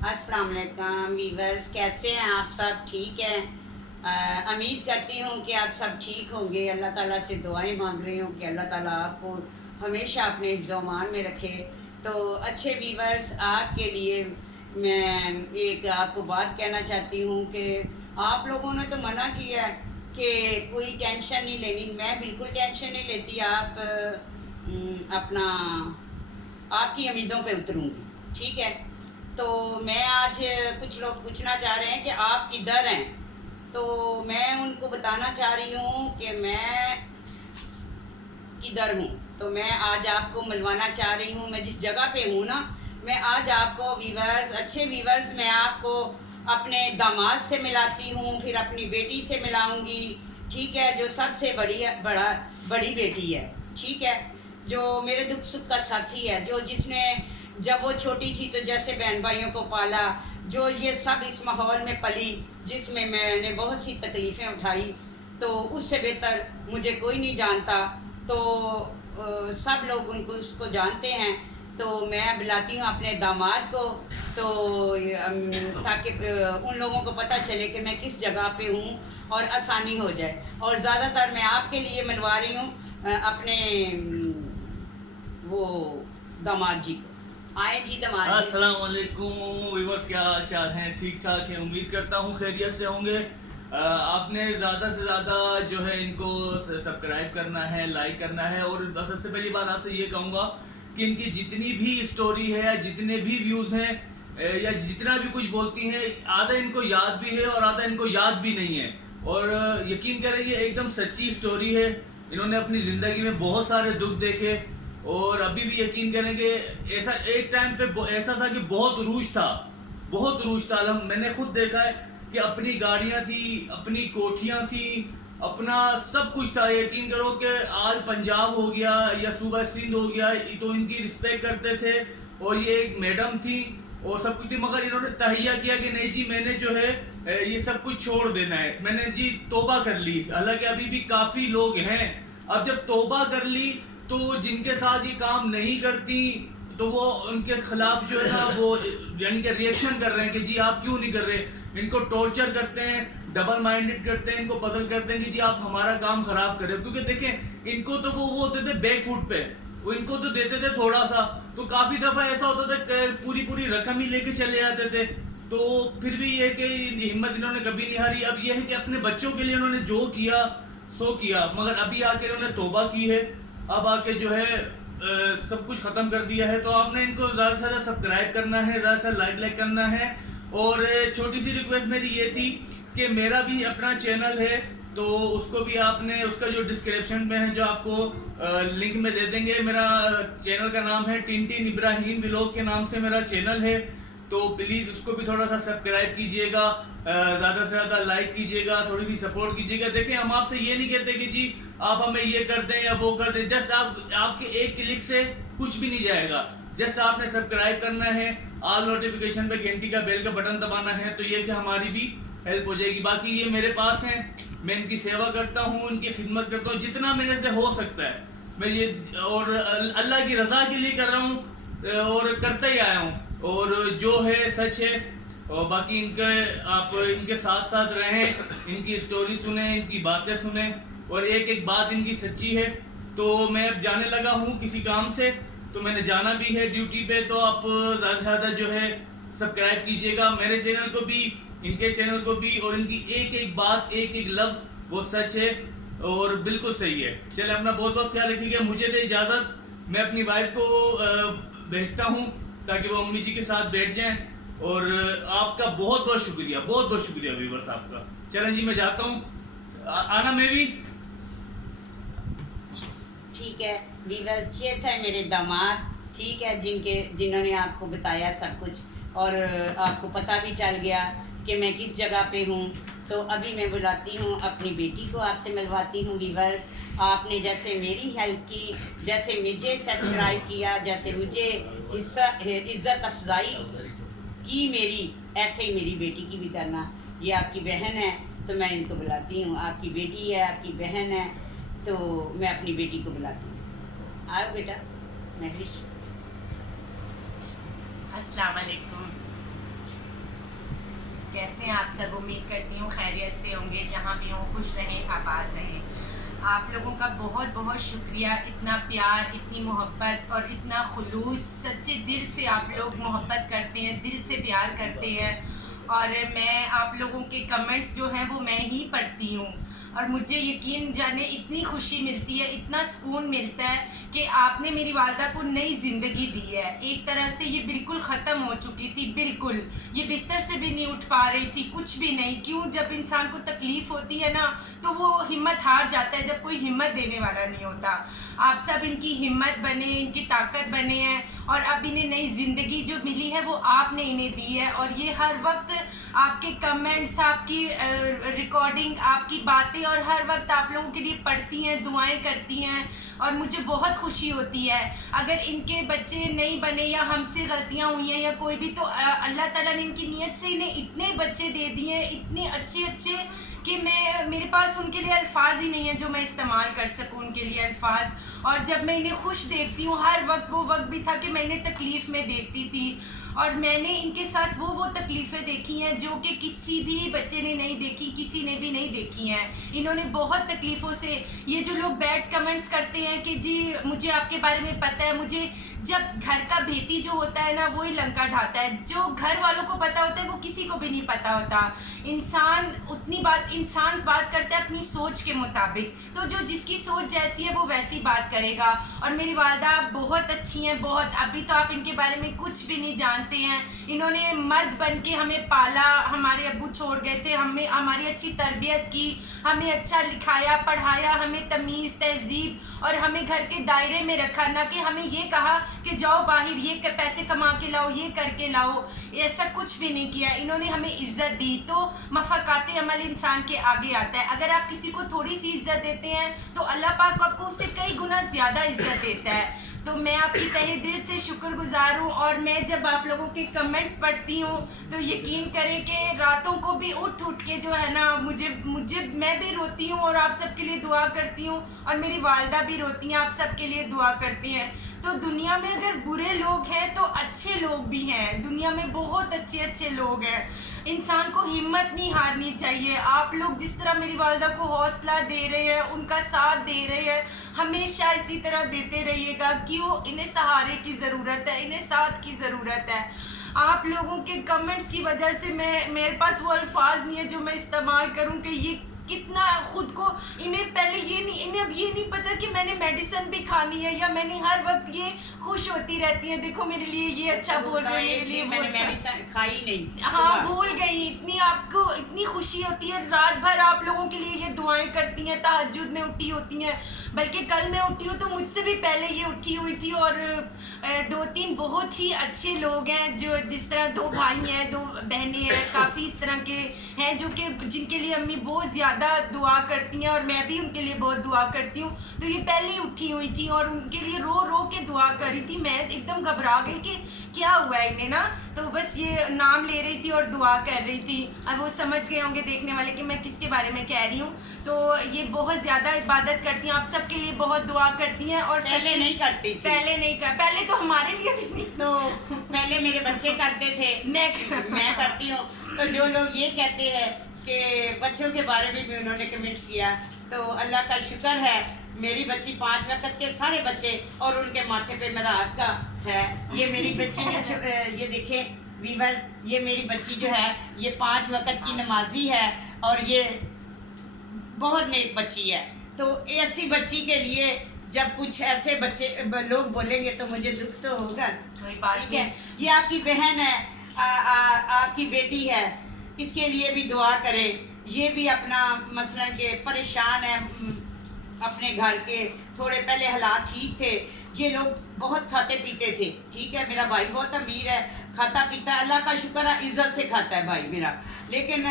अस्सलाम वालेकुम वीवर्स, कैसे हैं आप? सब ठीक हैं? उम्मीद करती हूँ कि आप सब ठीक होंगे। अल्लाह ताला से दुआएं मांग रही हूँ कि अल्लाह ताला आपको हमेशा अपने हिफ्ज़-ओ-अमान में रखे। तो अच्छे वीवर्स, आपके लिए मैं एक आपको बात कहना चाहती हूँ कि आप लोगों ने तो मना किया है कि कोई टेंशन नहीं लेनी। मैं बिल्कुल टेंशन नहीं लेती। आप अपना आपकी उम्मीदों पे उतरूँगी, ठीक है? तो मैं आज कुछ लोग पूछना चाह रहे हैं कि आप किधर हैं, तो मैं उनको बताना चाह रही हूँ कि मैं किधर हूँ। तो मैं आज आपको मिलवाना चाह रही हूँ। मैं जिस जगह पे हूँ ना, मैं आज आपको वीवर्स, अच्छे वीवर्स, मैं आपको अपने दामाद से मिलाती हूँ, फिर अपनी बेटी से मिलाऊंगी, ठीक है? जो सबसे बड़ी बेटी है, ठीक है? जो मेरे दुख सुख का साथी है, जो जिसने जब वो छोटी थी तो जैसे बहन भाइयों को पाला, जो ये सब इस माहौल में पली जिसमें मैंने बहुत सी तकलीफ़ें उठाई, तो उससे बेहतर मुझे कोई नहीं जानता। तो सब लोग उनको उसको जानते हैं। तो मैं बुलाती हूँ अपने दामाद को, तो ताकि उन लोगों को पता चले कि मैं किस जगह पे हूँ और आसानी हो जाए। और ज़्यादातर मैं आपके लिए मिलवा रही हूँ अपने वो दामाद जी को। आए जी दामाद जी। अस्सलाम वालेकुम व्यूअर्स, क्या हाल चाल हैं? ठीक ठाक है, उम्मीद करता हूँ खैरियत से होंगे। आपने ज़्यादा से ज़्यादा जो है इनको सब्सक्राइब करना है, लाइक करना है। और सबसे पहली बात आपसे ये कहूँगा कि इनकी जितनी भी स्टोरी है या जितने भी व्यूज़ हैं या जितना भी कुछ बोलती हैं, आधा इनको याद भी है और आधा इनको याद भी नहीं है। और यकीन करें, ये एकदम सच्ची स्टोरी है। इन्होंने अपनी ज़िंदगी में बहुत सारे दुख देखे और अभी भी यकीन करेंगे, ऐसा एक टाइम पे ऐसा था कि बहुत रूज था, बहुत रूज था। मैंने खुद देखा है कि अपनी गाड़ियां थी, अपनी कोठियां थी, अपना सब कुछ था। यकीन करो कि आज पंजाब हो गया या सूबा सिंध हो गया तो इनकी रिस्पेक्ट करते थे। और ये एक मैडम थी और सब कुछ थी, मगर इन्होंने तहिया किया कि नहीं जी, मैंने जो है ये सब कुछ छोड़ देना है, मैंने जी तौबा कर ली। हालांकि अभी भी काफी लोग हैं, अब जब तौबा कर ली तो जिनके साथ ये काम नहीं करती तो वो उनके खिलाफ जो है ना वो यानी कि रिएक्शन कर रहे हैं कि जी आप क्यों नहीं कर रहे। इनको टॉर्चर करते हैं, डबल माइंडेड करते हैं, इनको बदल करते हैं कि जी आप हमारा काम खराब कर रहे हो। क्योंकि देखें, इनको तो वो होते थे बैक फुट पे, वो इनको तो देते थे थोड़ा सा, तो काफी दफा ऐसा होता था कि पूरी पूरी रकम ही लेके चले जाते थे। तो फिर भी ये कि हिम्मत इन्होंने कभी नहीं हारी। अब ये है कि अपने बच्चों के लिए इन्होंने जो किया सो किया, मगर अभी आके इन्होंने तौबा की है। अब आके जो है सब कुछ खत्म कर दिया है। तो आपने इनको ज़्यादा से ज़्यादा सब्सक्राइब करना है, ज़्यादा से लाइक करना है। और छोटी सी रिक्वेस्ट मेरी ये थी कि मेरा भी अपना चैनल है, तो उसको भी आपने, उसका जो डिस्क्रिप्शन में है जो आपको लिंक में दे देंगे। मेरा चैनल का नाम है टिंटिन इब्राहिम व्लॉग के नाम से मेरा चैनल है, तो प्लीज़ उसको भी थोड़ा सा सब्सक्राइब कीजिएगा, ज़्यादा से ज़्यादा लाइक कीजिएगा, थोड़ी सी सपोर्ट कीजिएगा। देखिए, हम आपसे ये नहीं कहते कि जी आप हमें ये कर दें या वो कर दें, जस्ट आपके एक क्लिक से कुछ भी नहीं जाएगा। जस्ट आपने सब्सक्राइब करना है, ऑल नोटिफिकेशन पे घंटी का बेल का बटन दबाना है, तो ये कि हमारी भी हेल्प हो जाएगी। बाकी ये मेरे पास हैं, मैं इनकी सेवा करता हूँ, इनकी खिदमत करता हूँ जितना मेरे से हो सकता है। मैं ये और अल्लाह की रज़ा के लिए कर रहा हूँ और करता ही आया हूँ, और जो है सच है। और बाकी इनके आप इनके साथ साथ रहें, इनकी स्टोरी सुने, इनकी बातें सुने, और एक एक बात इनकी सच्ची है। तो मैं अब जाने लगा हूँ किसी काम से, तो मैंने जाना भी है ड्यूटी पे। तो आप ज़्यादा से ज़्यादा जो है सब्सक्राइब कीजिएगा मेरे चैनल को भी, इनके चैनल को भी। और इनकी एक एक बात, एक एक लफ्ज़ वो सच है और बिल्कुल सही है। चले, अपना बहुत बहुत ख्याल रखिएगा। मुझे दे इजाज़त, मैं अपनी वाइफ को भेजता हूँ ताकि वो अम्मी जी के साथ बैठ जाएं। और आपका बहुत बहुत शुक्रिया, बहुत बहुत शुक्रिया व्यूअर्स आपका। चलें जी, मैं जाता हूँ, आना मैं भी। ठीक है वीवर्स, ये थे मेरे दामाद, ठीक है, जिन्होंने आपको बताया सब कुछ, और आपको पता भी चल गया कि मैं किस जगह पे हूँ। तो अभी मैं बुलाती हूँ अपनी बेटी को, आपसे मिलवाती हूँ। वीवर्स, आपने जैसे मेरी हेल्प की, जैसे मुझे सब्सक्राइब किया, जैसे मुझे इज़्ज़त अफजाई की मेरी, ऐसे ही मेरी बेटी की भी करना। ये आपकी बहन है, तो मैं इनको बुलाती हूँ। आपकी बेटी है, आपकी बहन है, तो मैं अपनी बेटी को बुलाती हूँ। आओ बेटा महरिश। अस्सलाम वालेकुम। कैसे हैं आप सब? उम्मीद करती हूँ खैरियत से होंगे, जहाँ भी हों खुश रहें, आबाद रहें। आप लोगों का बहुत बहुत शुक्रिया, इतना प्यार, इतनी मोहब्बत और इतना खुलूस, सच्चे दिल से आप लोग मोहब्बत करते हैं, दिल से प्यार करते हैं। और मैं आप लोगों के कमेंट्स जो हैं वो मैं ही पढ़ती हूँ और मुझे यकीन जाने इतनी खुशी मिलती है, इतना सुकून मिलता है कि आपने मेरी वालदा को नई ज़िंदगी दी है। एक तरह से ये बिल्कुल ख़त्म हो चुकी थी, बिल्कुल ये बिस्तर से भी नहीं उठ पा रही थी, कुछ भी नहीं। क्यों? जब इंसान को तकलीफ़ होती है ना तो वो हिम्मत हार जाता है, जब कोई हिम्मत देने वाला नहीं होता। आप सब इनकी हिम्मत बने, इनकी ताकत बने हैं और अब इन्हें नई ज़िंदगी जो मिली है वो आपने इन्हें दी है। और ये हर वक्त आपके कमेंट्स, आपकी रिकॉर्डिंग, आपकी बातें और हर वक्त आप लोगों के लिए पढ़ती हैं, दुआएं करती हैं और मुझे बहुत खुशी होती है। अगर इनके बच्चे नहीं बने या हमसे गलतियां हुई हैं या कोई भी, तो अल्लाह ताला ने इनकी नीयत से इन्हें इतने बच्चे दे दिए, इतने अच्छे अच्छे कि मेरे पास उनके लिए अल्फाज ही नहीं है जो मैं इस्तेमाल कर सकूं उनके लिए अल्फाज। और जब मैं इन्हें खुश देखती हूँ, हर वक्त वो वक्त भी था कि मैं इन्हें तकलीफ़ में देखती थी और मैंने इनके साथ वो तकलीफ़ें देखी हैं जो कि किसी भी बच्चे ने नहीं देखी, किसी ने भी नहीं देखी हैं। इन्होंने बहुत तकलीफ़ों से, ये जो लोग बैड कमेंट्स करते हैं कि जी मुझे आपके बारे में पता है, मुझे, जब घर का भेती जो होता है ना वही लंका ढाता है। जो घर वालों को पता होता है वो किसी को भी नहीं पता होता। इंसान बात करता है अपनी सोच के मुताबिक, तो जो जिसकी सोच जैसी है वो वैसी बात करेगा। और मेरी वालदा बहुत अच्छी हैं, बहुत। अभी तो आप इनके बारे में कुछ भी नहीं जानते हैं। इन्होंने मर्द बन के हमें पाला, हमारे अब्बू छोड़ गए थे, हमें हमारी अच्छी तरबियत की, हमें अच्छा लिखाया पढ़ाया, हमें तमीज़ तहजीब और हमें घर के दायरे में रखा, ना कि हमें ये कहा कि जाओ बाहर ये पैसे कमा के लाओ, ये करके लाओ। ऐसा कुछ भी नहीं किया। इन्होंने हमें इज्जत दी। तो मफाकात अमल इंसान के आगे आता है। अगर आप किसी को थोड़ी सी इज्जत देते हैं तो अल्लाह पाक आपको उससे कई गुना ज़्यादा इज्जत देता है। तो मैं आपकी तहे दिल से शुक्रगुजार हूँ। और मैं जब आप लोगों के कमेंट्स पढ़ती हूँ तो यकीन करें कि रातों को भी उठ उठ के जो है ना, मुझे मैं भी रोती हूँ और आप सबके लिए दुआ करती हूँ और मेरी वालदा भी रोती हैं, आप सबके लिए दुआ करती हैं। तो दुनिया में अगर बुरे लोग हैं तो अच्छे लोग भी हैं, दुनिया में बहुत अच्छे अच्छे लोग हैं। इंसान को हिम्मत नहीं हारनी चाहिए। आप लोग जिस तरह मेरी वालदा को हौसला दे रहे हैं, उनका साथ दे रहे हैं, हमेशा इसी तरह देते रहिएगा। क्यों? इन्हें सहारे की ज़रूरत है, इन्हें साथ की ज़रूरत है। आप लोगों के कमेंट्स की वजह से मेरे पास वो अल्फाज नहीं है जो मैं इस्तेमाल करूं कि ये कितना खुद को, इन्हें पहले इन्हें अब ये नहीं पता कि मैंने मेडिसिन भी खानी है या मैंने हर वक्त ये खुश होती रहती है, देखो मेरे लिए ये अच्छा बोल रहे हैं, मेरे लिए वो अच्छा। मेडिसिन खाई नहीं, हाँ भूल गई। इतनी आपको इतनी खुशी होती है, रात भर आप लोगों के लिए ये दुआएं करती हैं, तहज्जुद में उठी होती हैं। बल्कि कल मैं उठी हूँ तो मुझसे भी पहले ये उठी हुई थी। और 2-3 बहुत ही अच्छे लोग हैं, जो जिस तरह 2 भाई हैं, 2 बहनें हैं, काफ़ी इस तरह के हैं जो कि जिनके लिए अम्मी बहुत ज़्यादा दुआ करती हैं और मैं भी उनके लिए बहुत दुआ करती हूँ। तो ये पहले ही उठी हुई थी और उनके लिए रो रो के दुआ कर रही थी। मैं एकदम घबरा गई कि क्या हुआ है इन्हें ना, तो बस ये नाम ले रही थी और दुआ कर रही थी। अब वो समझ गए होंगे देखने वाले कि मैं किसके बारे में कह रही हूँ। तो ये बहुत ज़्यादा इबादत करती हैं, आप सबके लिए बहुत दुआ करती हैं। और पहले नहीं करती थी, पहले तो हमारे लिए भी नहीं, तो पहले मेरे बच्चे करते थे, मैं करती हूँ। तो जो लोग ये कहते हैं कि बच्चों के बारे में भी उन्होंने कमेंट्स किया, तो अल्लाह का शुक्र है मेरी बच्ची 5 वक्त के सारे बच्चे और उनके माथे पे मेरा हाथ का है। ये मेरी बच्ची ने ये देखें वीवर, ये मेरी बच्ची जो है ये 5 वक्त की नमाजी है और ये बहुत नेक बच्ची है। तो ऐसी बच्ची के लिए जब कुछ ऐसे बच्चे लोग बोलेंगे तो मुझे दुख तो होगा, ठीक है। ये आपकी बहन है, आपकी बेटी है, इसके लिए भी दुआ करें। ये भी अपना मसलन के परेशान है, अपने घर के थोड़े पहले हालात ठीक थे, ये लोग बहुत खाते पीते थे, ठीक है। मेरा भाई बहुत अमीर है, खाता पीता है, अल्लाह का शुक्र है, इज्जत से खाता है भाई मेरा। लेकिन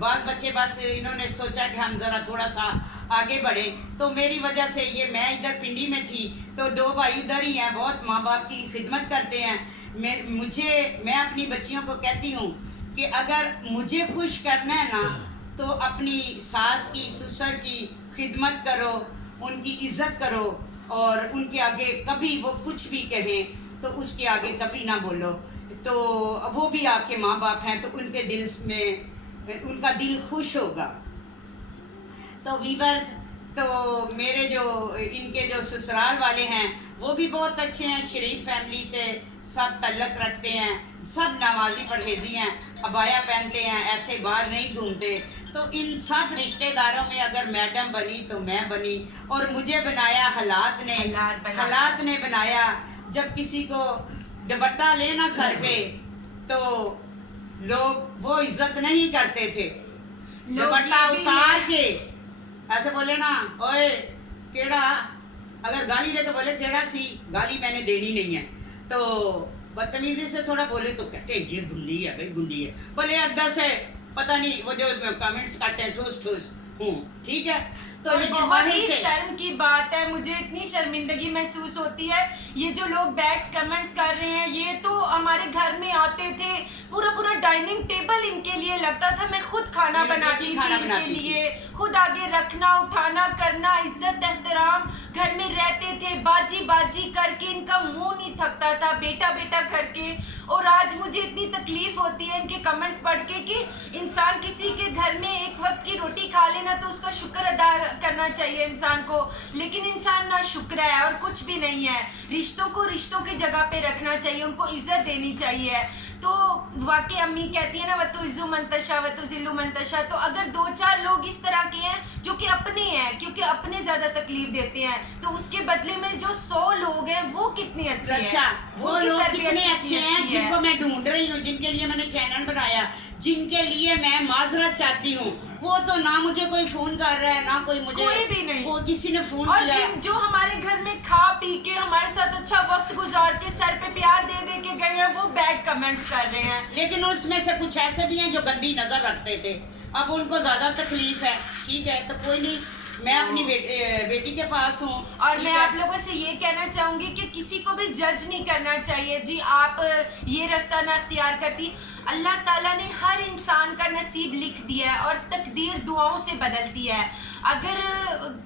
बाज़ बच्चे बस इन्होंने सोचा कि हम ज़रा थोड़ा सा आगे बढ़े, तो मेरी वजह से ये, मैं इधर पिंडी में थी तो 2 भाई उधर ही हैं, बहुत माँ बाप की खिदमत करते हैं। मैं अपनी बच्चियों को कहती हूँ कि अगर मुझे खुश करना है ना तो अपनी सास की, ससुर की खिदमत करो, उनकी इज्जत करो और उनके आगे कभी वो कुछ भी कहें तो उसके आगे कभी ना बोलो। तो वो भी आपके माँ बाप हैं, तो उनके दिल में उनका दिल खुश होगा। तो वीवर्स, तो मेरे जो इनके जो ससुराल वाले हैं वो भी बहुत अच्छे हैं, शरीफ फैमिली से सब तल्लक रखते हैं, सब नमाजी परहेजी हैं, अबाया पहनते हैं, ऐसे बाहर नहीं घूमते। तो इन सब रिश्तेदारों में अगर मैडम बनी तो मैं बनी, और मुझे बनाया हालात ने बनाया। जब किसी को दुपट्टा लेना सर पे तो लोग वो इज्जत नहीं करते थे, दुपट्टा उतार के ऐसे बोले ना, ओए केड़ा, अगर गाली देके बोले केड़ा सी, गाली मैंने देनी नहीं है। तो बदतमीजी से थोड़ा बोले तो कहते हैं ये गुंडी है भाई, गुंडी है। बोले अंदर से पता नहीं वो जो कमेंट्स करते हैं ठूस ठूस हूँ, ठीक है। तो बहुत ही शर्म की बात है, मुझे इतनी शर्मिंदगी महसूस होती है। ये जो लोग बैड कमेंट्स कर रहे हैं, ये तो हमारे घर में आते थे, पूरा पूरा डाइनिंग टेबल इनके लिए लगता था, मैं खुद खाना बनाती थी इनके लिए, खुद आगे रखना उठाना करना, इज्जत एहतराम, घर में रहते थे, बाजी बाजी करके इनका मुंह नहीं थकता था, बेटा बेटा करके। और आज मुझे इतनी तकलीफ होती है इनके कमेंट्स पढ़ के कि इंसान किसी के घर में एक वक्त की रोटी खा लेना तो उसका शुक्र अदा करना चाहिए इंसान को, लेकिन इंसान ना शुक्र है और कुछ भी नहीं है। रिश्तों को रिश्तों की जगह पे रखना चाहिए, उनको इज्जत देनी चाहिए। तो वाकई अम्मी कहती है ना, वतु इज्जु मंतशा वतु जिल्लु मंतशा। तो अगर 2-4 लोग इस तरह के हैं जो कि अपने हैं, क्योंकि अपने ज्यादा तकलीफ देते हैं, तो उसके बदले में जो 100 लोग हैं वो कितने अच्छे हैं, वो लोग कितने अच्छे हैं जिनको मैं ढूंढ रही हूँ, जिनके लिए मैंने चैनल बनाया, जिनके लिए मैं माजरत चाहती हूँ। वो तो ना मुझे कोई फोन कर रहा है, ना कोई मुझे, कोई भी नहीं, वो किसी ने फोन और किया। जो हमारे घर में खा पी के हमारे साथ अच्छा वक्त गुजार के सर पे प्यार दे दे के गए हैं, वो बैड कमेंट्स कर रहे हैं। लेकिन उसमें से कुछ ऐसे भी हैं जो गंदी नजर रखते थे, अब उनको ज्यादा तकलीफ है, ठीक है। तो कोई नहीं, मैं अपनी बेटी के पास हूँ। और मैं आप लोगों से ये कहना चाहूंगी कि किसी को भी जज नहीं करना चाहिए जी, आप ये रास्ता ना अख्तियार करती। अल्लाह ताला ने हर इंसान का नसीब लिख दिया है और तकदीर दुआओं से बदलती है। अगर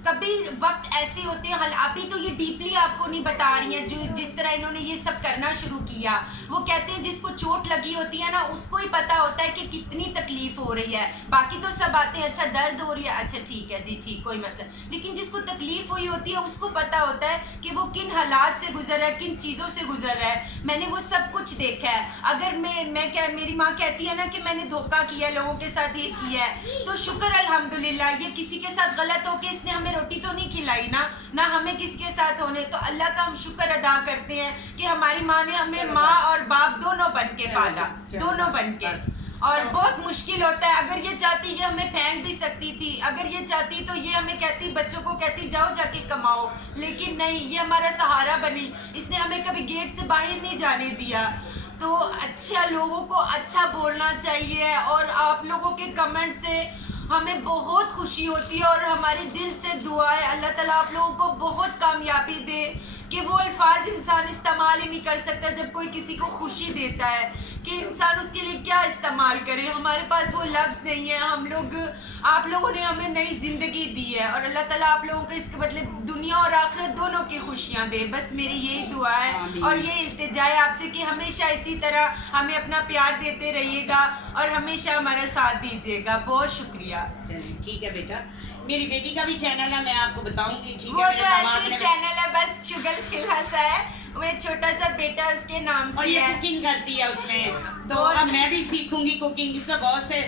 कभी वक्त ऐसे होते हैं, अभी तो ये डीपली आपको नहीं बता रही हैं, जो जिस तरह इन्होंने ये सब करना शुरू किया, वो कहते हैं जिसको चोट लगी होती है ना उसको ही पता होता है कि कितनी तकलीफ हो रही है। बाकी तो सब आते हैं, अच्छा दर्द हो रही है, अच्छा ठीक है जी, ठीक, कोई मसला। लेकिन जिसको तकलीफ हुई होती है उसको पता होता है कि वो किन हालात से गुजर रहा है, किन चीज़ों से गुजर रहा है। मैंने वो सब कुछ देखा है। अगर मेरी माँ कहती है ना कि मैंने धोखा किया, लोगों के साथ ये किया है, तो शुक्र अल्हम्दुलिल्लाह, ये किसी के साथ गलत हो के इसने हमें रोटी तो नहीं खिलाई ना हमें किसके साथ होने। तो अल्लाह का हम शुक्र अदा करते हैं कि हमारी माँ ने हमें माँ और बाप दोनों बन के पाला, दोनों बन के। और बहुत मुश्किल होता है, अगर ये चाहती ये हमें फेंक भी सकती थी, अगर ये चाहती तो ये हमें कहती, बच्चों को कहती जाओ जाके कमाओ, लेकिन नहीं, ये हमारा सहारा बनी, इसने हमें कभी गेट से बाहर नहीं जाने दिया। तो अच्छा, लोगों को अच्छा बोलना चाहिए। और आप लोगों के कमेंट से हमें बहुत खुशी होती है और हमारे दिल से दुआ है अल्लाह ताला आप लोगों को बहुत कामयाबी दे कि वो अल्फाज इंसान इस्तेमाल ही नहीं कर सकता जब कोई किसी को खुशी देता है, कि इंसान उसके लिए क्या इस्तेमाल करे। हमारे पास वो लफ्ज़ नहीं है। आप लोगों ने हमें नई ज़िंदगी दी है और अल्लाह ताला आप लोगों को इसके बदले दुनिया और आखिरत दोनों की खुशियाँ दे। बस मेरी यही दुआ है और ये इल्तिजा है आपसे कि हमेशा इसी तरह हमें अपना प्यार देते रहिएगा और हमेशा हमारा साथ दीजिएगा। बहुत शुक्रिया। ठीक है बेटा, मेरी बेटी का भी चैनल है, मैं आपको बताऊंगी, ठीक वो है। तो ऐसी चैनल है, बस शुगर खिलासा है, वो छोटा सा बेटा उसके नाम से और ये है। कुकिंग करती है उसमें, तो अब मैं भी सीखूंगी कुकिंग, क्योंकि बहुत से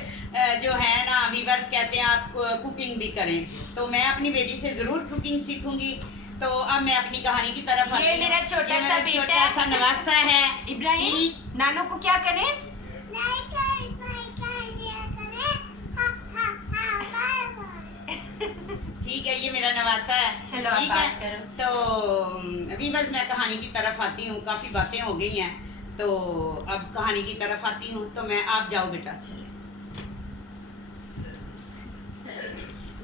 जो है ना व्यूअर्स कहते हैं आप कुकिंग भी करें, तो मैं अपनी बेटी से ज़रूर कुकिंग सीखूंगी। तो अब मैं अपनी कहानी की तरफ आती हूँ। ये मेरा छोटा सा बेटा, छोटा सा नवासा है इब्राहिम। नानो को क्या करें? ठीक है, ये मेरा नवासा है, चलो ठीक आप है। बात करो। तो व्यूअर्स, मैं कहानी की तरफ आती हूँ, काफ़ी बातें हो गई हैं, तो अब कहानी की तरफ आती हूँ। तो मैं, आप जाओ बेटा।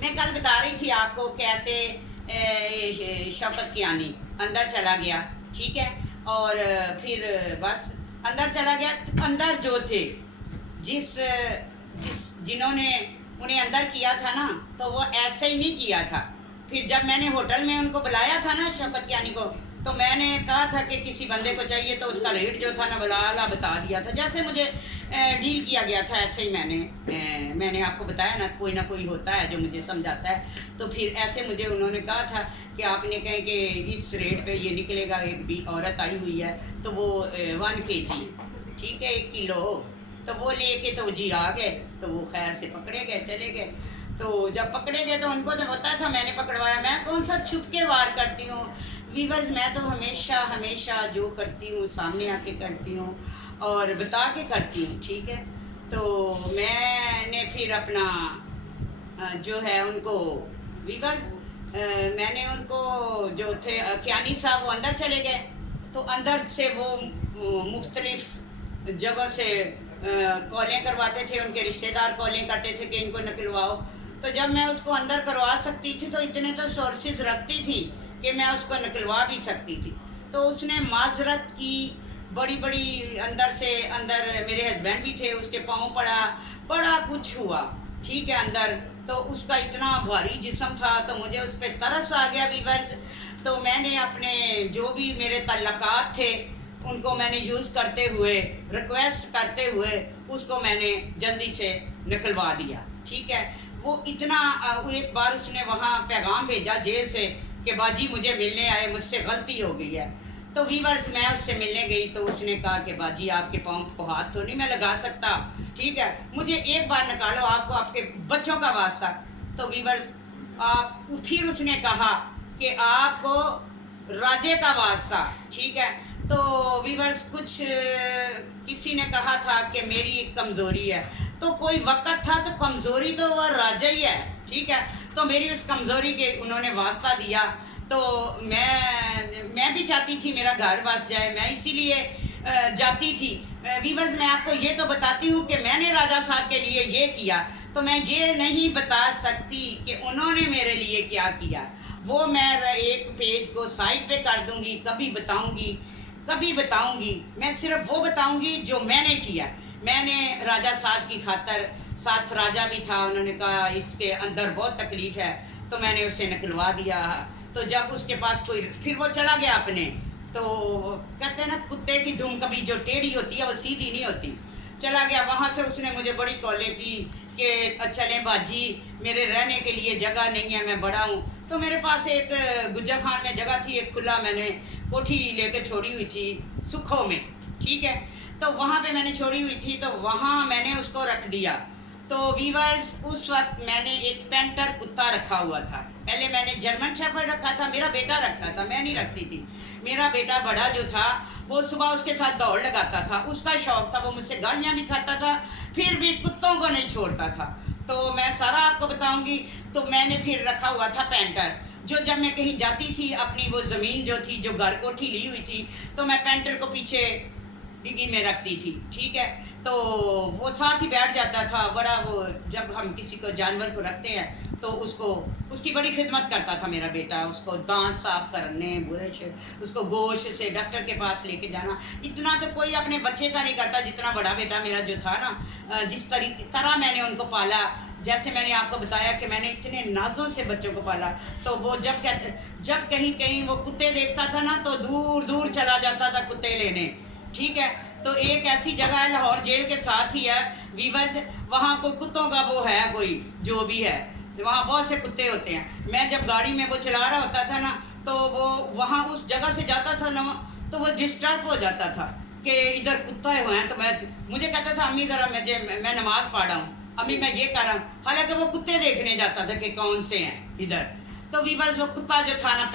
मैं कल बता रही थी आपको कैसे शौकत कियानी अंदर चला गया, ठीक है। और फिर बस अंदर चला गया, तो अंदर जो थे जिन्होंने उन्हें अंदर किया था ना, तो वो ऐसे ही नहीं किया था। फिर जब मैंने होटल में उनको बुलाया था ना शौकत कियानी को, तो मैंने कहा था कि किसी बंदे को चाहिए, तो उसका रेट जो था ना बला बता दिया था। जैसे मुझे डील किया गया था ऐसे ही मैंने आपको बताया ना कोई होता है जो मुझे समझाता है। तो फिर ऐसे मुझे उन्होंने कहा था कि आपने कहे कि इस रेट पे ये निकलेगा। एक भी औरत आई हुई है तो वो 1 kg, ठीक है, 1 किलो, तो वो लेके तो जी आ गए। तो वो खैर से पकड़े गए, चले गए। तो जब पकड़े गए तो उनको तो पता था मैंने पकड़वाया। मैं कौन सा छुप के वार करती हूँ वीवर्स, मैं तो हमेशा जो करती हूँ सामने आके करती हूँ और बता के करती हूँ, ठीक है। तो मैंने फिर अपना जो है उनको वीवर्स मैंने उनको जो थे क्यानी साहब वो अंदर चले गए। तो अंदर से वो मुख्तलिफ जगह से कॉलें करवाते थे, उनके रिश्तेदार कॉलें करते थे कि इनको निकलवाओ। तो जब मैं उसको अंदर करवा सकती थी तो इतने तो सोर्सेज रखती थी कि मैं उसको निकलवा भी सकती थी। तो उसने माजरत की बड़ी अंदर से अंदर मेरे हस्बैंड भी थे, उसके पाँव पड़ा, बड़ा कुछ हुआ, ठीक है अंदर। तो उसका इतना भारी जिस्म था तो मुझे उस पर तरस आ गया वीवर्स। तो मैंने अपने जो भी मेरे तल्लकात थे उनको मैंने यूज़ करते हुए, रिक्वेस्ट करते हुए उसको मैंने जल्दी से निकलवा दिया, ठीक है। वो इतना एक बार उसने वहाँ पैगाम भेजा जेल से कि बाजी मुझे मिलने आए, मुझसे गलती हो गई है। तो वीवर्स मैं उससे मिलने गई तो उसने कहा कि बाजी आपके पाँव को हाथ तो नहीं मैं लगा सकता, ठीक है, मुझे एक बार निकालो, आपको आपके बच्चों का वास्ता। तो वीवर्स फिर उसने कहा कि आपको राजे का वास्ता, ठीक है। तो वीवर्स कुछ किसी ने कहा था कि मेरी एक कमज़ोरी है, तो कोई वक्त था तो कमज़ोरी तो वह राजा ही है, ठीक है। तो मेरी उस कमज़ोरी के उन्होंने वास्ता दिया। तो मैं भी चाहती थी मेरा घर बस जाए, मैं इसीलिए जाती थी। वीवर्स मैं आपको ये तो बताती हूँ कि मैंने राजा साहब के लिए ये किया, तो मैं ये नहीं बता सकती कि उन्होंने मेरे लिए क्या किया। वो मैं एक पेज को साइड पे कर दूँगी, कभी बताऊँगी। मैं सिर्फ वो बताऊँगी जो मैंने किया। मैंने राजा साहब की खातर, साथ राजा भी था, उन्होंने कहा इसके अंदर बहुत तकलीफ़ है, तो मैंने उसे निकलवा दिया। तो जब उसके पास कोई, फिर वो चला गया अपने, तो कहते हैं ना कुत्ते की धुन कभी जो टेढ़ी होती है वो सीधी नहीं होती। चला गया, वहाँ से उसने मुझे बड़ी कॉलें की कि चलें बाजी मेरे रहने के लिए जगह नहीं है, मैं बड़ा हूँ। तो मेरे पास एक गुज्जर खान में जगह थी, एक खुला मैंने कोठी लेके छोड़ी हुई थी सुखों में, ठीक है। तो वहाँ पे मैंने छोड़ी हुई थी, तो वहाँ मैंने उसको रख दिया। तो वीवर्स उस वक्त मैंने एक पेंटर कुत्ता रखा हुआ था। पहले मैंने जर्मन शेफर्ड रखा था, मेरा बेटा रखता था, मैं नहीं रखती थी। मेरा बेटा बड़ा जो था वो सुबह उसके साथ दौड़ लगाता था, उसका शौक था, वो मुझसे गालियाँ भी खाता था, फिर भी कुत्तों को नहीं छोड़ता था। तो मैं सारा आपको बताऊंगी। तो मैंने फिर रखा हुआ था पेंटर, जो जब मैं कहीं जाती थी, अपनी वो ज़मीन जो थी, जो घर कोठी ली हुई थी, तो मैं पेंटर को पीछे डिग्गी में रखती थी, ठीक है। तो वो साथ ही बैठ जाता था। बड़ा वो जब हम किसी को जानवर को रखते हैं तो उसकी बड़ी खिदमत करता था मेरा बेटा। उसको दांत साफ करने, बुरश, उसको गोश्त से डॉक्टर के पास लेके जाना, इतना तो कोई अपने बच्चे का नहीं करता जितना बड़ा बेटा मेरा जो था ना। जिस तरह मैंने उनको पाला, जैसे मैंने आपको बताया कि मैंने इतने नाजों से बच्चों को पाला। तो वो जब कहीं वो कुत्ते देखता था ना तो दूर दूर चला जाता था कुत्ते लेने, ठीक है। तो एक ऐसी जगह है लाहौर जेल के साथ ही है वीवर्स, वहाँ कोई कुत्तों का वो है, कोई जो भी है, वहाँ बहुत से कुत्ते होते हैं। मैं जब गाड़ी में वो चला रहा होता था ना, तो वो वहाँ उस जगह से जाता था ना, तो वो डिस्टर्ब हो जाता था कि इधर कुत्ता हुए हैं। तो मुझे कहता था अम्मी ज़रा मैं नमाज़ पढ़ रहा हूँ, अम्मी मैं ये कर रहा हूँ, हालांकि वो कुत्ते देखने जाता था कि कौन से हैं इधर। तो वीवर्स वो कुत्ता जो था ना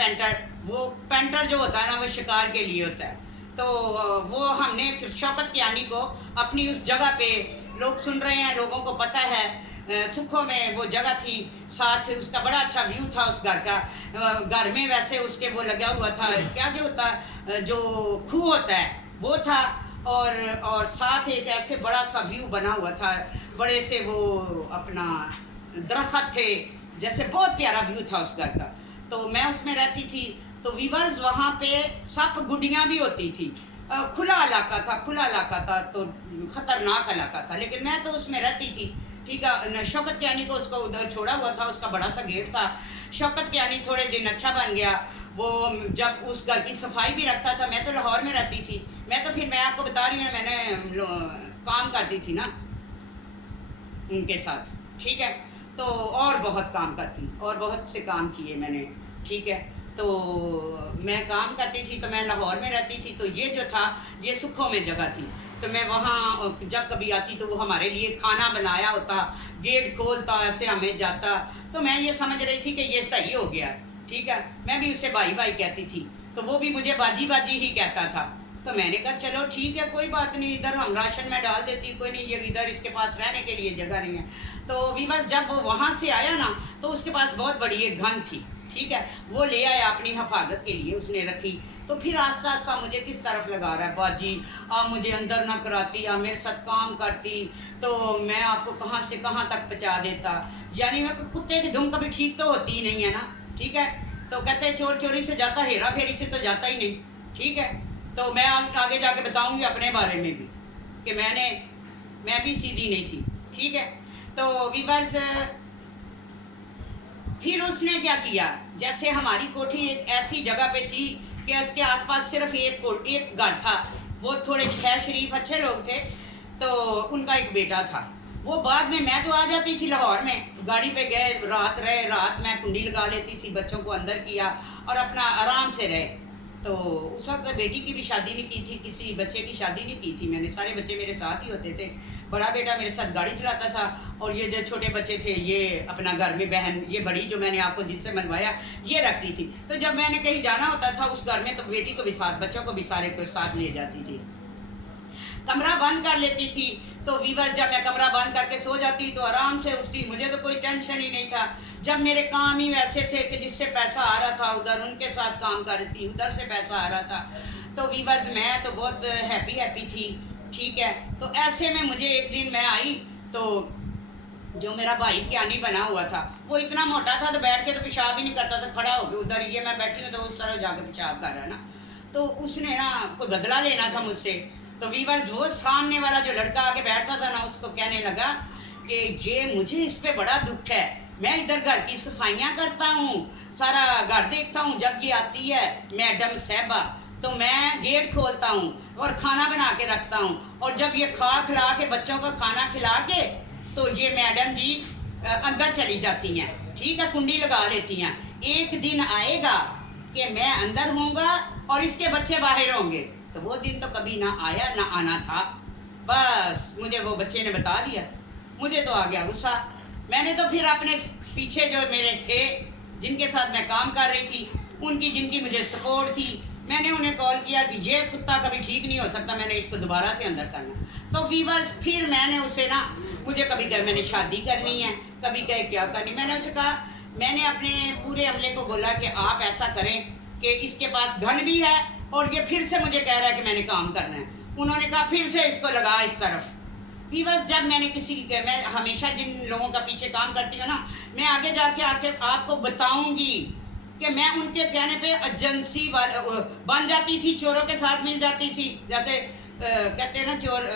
पेंटर जो होता है ना, वो शिकार के लिए होता है। तो वो हमने शौकत कियानी को अपनी उस जगह पे, लोग सुन रहे हैं, लोगों को पता है, सुखों में वो जगह थी, साथ उसका बड़ा अच्छा व्यू था उस घर का। घर में वैसे उसके वो लगा हुआ था, क्या जो होता जो खूह होता है वो था, और साथ एक ऐसे बड़ा सा व्यू बना हुआ था, बड़े से वो अपना दरख्त थे, जैसे बहुत प्यारा व्यू था उस घर का। तो मैं उसमें रहती थी। तो वीवर्स वहाँ पे सप गुडियाँ भी होती थी, खुला इलाका था, तो ख़तरनाक इलाका था, लेकिन मैं तो उसमें रहती थी, ठीक है। शौकत कियानी को उसको उधर छोड़ा हुआ था, उसका बड़ा सा गेट था। शौकत कियानी थोड़े दिन अच्छा बन गया, वो जब उस घर की सफाई भी रखता था, मैं तो लाहौर में रहती थी, मैं आपको बता रही हूँ, मैंने काम करती थी ना उनके साथ, ठीक है। तो और बहुत काम करती, और बहुत से काम किए मैंने, ठीक है। तो मैं काम करती थी, तो मैं लाहौर में रहती थी, तो ये जो था ये सुखों में जगह थी, तो मैं वहाँ जब कभी आती तो वो हमारे लिए खाना बनाया होता, गेट खोलता, ऐसे हमें जाता, तो मैं ये समझ रही थी कि ये सही हो गया, ठीक है। मैं भी उससे भाई भाई कहती थी, तो वो भी मुझे बाजी बाजी ही कहता था। तो मैंने कहा चलो ठीक है, कोई बात नहीं, इधर हम राशन में डाल देती, कोई नहीं, ये इधर इसके पास रहने के लिए जगह नहीं है। तो वीवर्स जब वो वहाँ से आया ना, तो उसके पास बहुत बड़ी एक गन थी, ठीक है, वो ले आया अपनी हिफाजत के लिए, उसने रखी। तो फिर आस्ता आस्ता मुझे किस तरफ लगा रहा है, बाजी आप मुझे अंदर ना कराती, आप मेरे साथ काम करती, तो मैं आपको कहाँ से कहाँ तक पहुँचा देता। यानी मैं कुत्ते की धुन कभी ठीक तो होती ही नहीं है ना, ठीक है। तो कहते हैं चोर चोरी से जाता, हेरा फेरी से तो जाता ही नहीं, ठीक है। तो मैं आगे जाके बताऊंगी अपने बारे में भी कि मैं भी सीधी नहीं थी, ठीक है। तो वीवर्स फिर उसने क्या किया, जैसे हमारी कोठी एक ऐसी जगह पे थी कि उसके आसपास सिर्फ एक घर था, वो थोड़े खैर शरीफ अच्छे लोग थे, तो उनका एक बेटा था। वो बाद में, मैं तो आ जाती थी लाहौर में, गाड़ी पे गए, रात रहे, रात में कुंडी लगा लेती थी, बच्चों को अंदर किया और अपना आराम से रहे। तो उस वक्त बेटी की भी शादी नहीं की थी, किसी बच्चे की शादी नहीं की थी मैंने, सारे बच्चे मेरे साथ ही होते थे। बड़ा बेटा मेरे साथ गाड़ी चलाता था, और ये जो छोटे बच्चे थे ये अपना घर में, बहन ये बड़ी जो मैंने आपको जिनसे मनवाया ये रखती थी। तो जब मैंने कहीं जाना होता था उस घर में, तो बेटी को भी साथ, बच्चों को भी सारे को साथ ले जाती थी, कमरा बंद कर लेती थी। तो वीवर जब मैं कमरा बंद करके सो जाती तो आराम से उठती, मुझे तो कोई टेंशन ही नहीं था। जब मेरे काम ही वैसे थे कि जिससे पैसा आ रहा था उधर उनके साथ काम कर रही थी, उधर से पैसा आ रहा था, तो वीवर्स मैं तो बहुत हैप्पी थी, ठीक है। तो ऐसे में मुझे एक दिन मैं आई, तो जो मेरा भाई क्यानी बना हुआ था वो इतना मोटा था, तो बैठ के तो पेशाब ही नहीं करता था, खड़ा होकर उधर ये मैं बैठी हूँ तो उस तरह जाकर पेशाब कर रहा है ना। तो उसने ना कोई बदला लेना था मुझसे। तो वीवर्स वो सामने वाला जो लड़का आके बैठता था ना, उसको कहने लगा कि ये मुझे इस पे बड़ा दुख है, मैं इधर घर की सफाइयाँ करता हूँ, सारा घर देखता हूँ, जब ये आती है मैडम साहबा तो मैं गेट खोलता हूँ और खाना बना के रखता हूँ, और जब ये खिला के बच्चों को खाना खिला के तो ये मैडम जी अंदर चली जाती हैं, ठीक है, कुंडी लगा लेती हैं। एक दिन आएगा कि मैं अंदर होऊंगा और इसके बच्चे बाहर होंगे। तो वो दिन तो कभी ना आया ना आना था, बस मुझे वो बच्चे ने बता दिया, मुझे तो आ गया गुस्सा। मैंने तो फिर अपने पीछे जो मेरे थे जिनके साथ मैं काम कर रही थी, उनकी जिनकी मुझे सपोर्ट थी, मैंने उन्हें कॉल किया कि ये कुत्ता कभी ठीक नहीं हो सकता, मैंने इसको दोबारा से अंदर करना। तो वीवर्स फिर मैंने उसे ना, मुझे कभी कहे मैंने शादी करनी है, कभी कहे क्या करनी, मैंने उसे कहा, मैंने अपने पूरे अमले को बोला कि आप ऐसा करें कि इसके पास गन भी है और ये फिर से मुझे कह रहा है कि मैंने काम करना है। उन्होंने कहा फिर से इसको लगा इस तरफ। वीवर्स जब मैंने मैं हमेशा जिन लोगों का पीछे काम करती हूँ ना, मैं आगे जाके आपको बताऊंगी कि मैं उनके कहने पे एजेंसी बन जाती थी, चोरों के साथ मिल जाती थी, जैसे कहते हैं ना चोर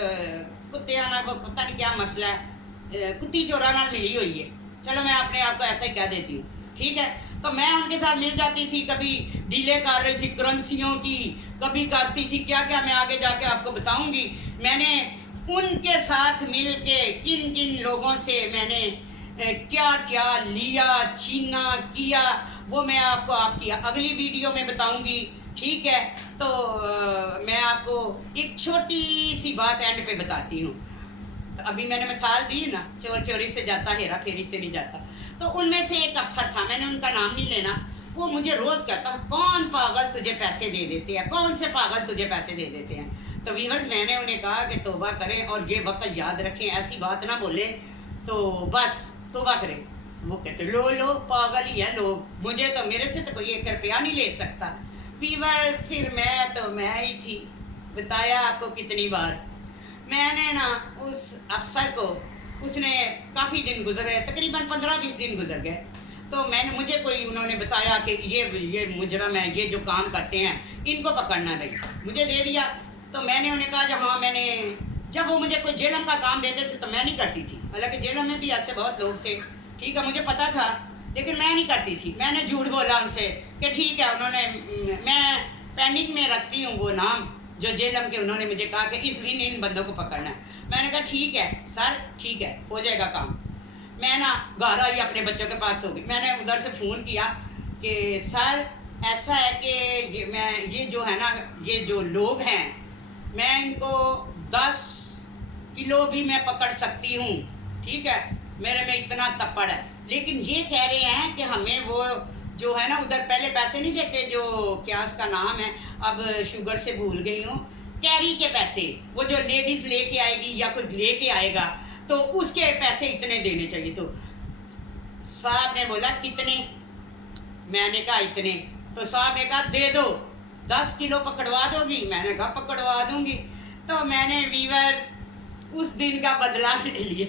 कुत्ते आना, वो पता नहीं क्या मसला है, कुत्ती चोरा नाल मिली हुई है, चलो मैं अपने आप को ऐसा ही कह देती हूँ, ठीक है। तो मैं उनके साथ मिल जाती थी, कभी डीले कर रही थी करेंसियों की, कभी करती थी क्या क्या, मैं आगे जाके आपको बताऊंगी मैंने उनके साथ मिल के किन किन लोगों से मैंने क्या क्या लिया, छीना किया, वो मैं आपको आपकी अगली वीडियो में बताऊंगी, ठीक है। तो मैं आपको एक छोटी सी बात एंड पे बताती हूँ। तो अभी मैंने मिसाल दी ना, चोर चोरी से जाता, हेरा फेरी से नहीं जाता। तो उनमें से एक अफसर था, मैंने उनका नाम नहीं लेना, वो मुझे रोज़ कहता कौन पागल तुझे पैसे दे देते हैं, कौन से पागल तुझे पैसे दे देते हैं। तो वीवर्स मैंने उन्हें कहा कि तौबा करें और ये वक्त याद रखें, ऐसी बात ना बोले, तो बस तौबा करें। वो कहते लो पागल ही है लोग, मुझे तो मेरे से तो कोई 1 रुपया नहीं ले सकता। वीवर्स फिर मैं ही थी, बताया आपको कितनी बार। मैंने ना उस अफसर को, उसने काफ़ी दिन गुजरे, तकरीबन 15-20 दिन गुजर गए, तो मुझे कोई उन्होंने बताया कि ये मुजरम है, ये जो काम करते हैं इनको पकड़ना नहीं, मुझे दे दिया। तो मैंने उन्हें कहा हाँ मैंने, जब वो मुझे कोई जेलम का काम देते थे तो मैं नहीं करती थी, हालांकि जेलम में भी ऐसे बहुत लोग थे, ठीक है, मुझे पता था लेकिन मैं नहीं करती थी। मैंने झूठ बोला उनसे कि ठीक है, उन्होंने मैं पैनिक में रखती हूँ वो नाम जो जेलम के उन्होंने मुझे कहा कि इन बंदों को पकड़ना है। मैंने कहा ठीक है सर, ठीक है, हो जाएगा काम। मैं ना घर आई, अपने बच्चों के पास हो गई। मैंने उधर से फ़ोन किया कि सर ऐसा है कि ये जो है ना, ये जो लोग हैं, मैं इनको 10 किलो भी मैं पकड़ सकती हूँ, ठीक है, मेरे में इतना तप्पड़ है। लेकिन ये कह रहे हैं कि हमें वो जो है ना उधर पहले पैसे नहीं देते, जो क्या उसका नाम है, अब शुगर से भूल गई हूँ, कैरी के पैसे, वो जो लेडीज़ लेके आएगी या कोई लेके आएगा तो उसके पैसे इतने देने चाहिए। तो साहब ने बोला कितने? मैंने कहा इतने। तो साहब ने कहा दे दो, 10 किलो पकड़वा दोगी? मैंने कहा पकड़वा दूंगी। तो मैंने वीवर्स उस दिन का बदला ले लिया।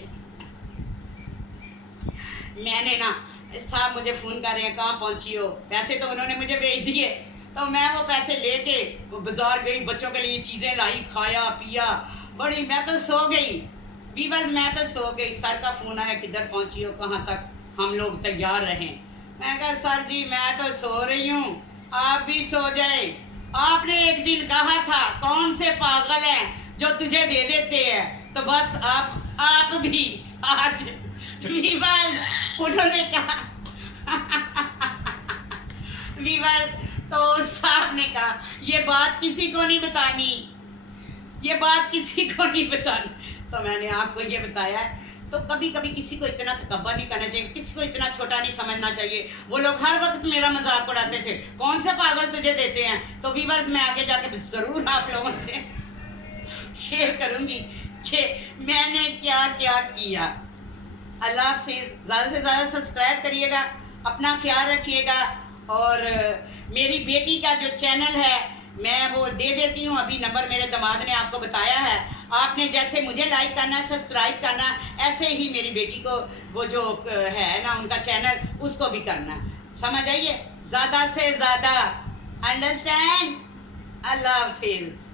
मैंने ना, साहब मुझे फ़ोन कर रहे हैं, कहाँ पहुँची हो? पैसे तो उन्होंने मुझे भेज दिए। तो मैं वो पैसे लेके बाज़ार गई, बच्चों के लिए चीज़ें लाई, खाया पिया, बड़ी मैं तो सो गई वीवर्स, मैं तो सो गई। सर का फ़ोन आया, किधर पहुँची हो, कहाँ तक हम लोग तैयार रहें? मैं कहा सर जी मैं तो सो रही हूँ, आप भी सो जाए। आपने एक दिन कहा था कौन से पागल हैं जो तुझे दे देते हैं, तो बस आप भी आज वीवर्स उन्होंने कहा वीवर्स, तो साहब ने कहा ये बात किसी को नहीं बतानी, ये बात किसी को नहीं बतानी। तो मैंने आपको ये बताया। तो कभी कभी किसी को इतना तकब्बुर नहीं करना चाहिए, किसी को इतना छोटा नहीं समझना चाहिए। वो लोग हर वक्त मेरा मजाक उड़ाते थे, कौन से पागल तुझे देते हैं। तो वीवर्स मैं आगे जाके ज़रूर आप लोगों से शेयर करूँगी कि मैंने क्या क्या किया। अल्लाह हाफिज़। ज़्यादा से ज़्यादा सब्सक्राइब करिएगा, अपना ख्याल रखिएगा। और मेरी बेटी का जो चैनल है मैं वो दे देती हूँ, अभी नंबर मेरे दामाद ने आपको बताया है। आपने जैसे मुझे लाइक करना, सब्सक्राइब करना, ऐसे ही मेरी बेटी को वो जो है ना उनका चैनल, उसको भी करना। समझ आइए, ज़्यादा से ज़्यादा। अंडरस्टैंड? अल्लाह हाफिज़।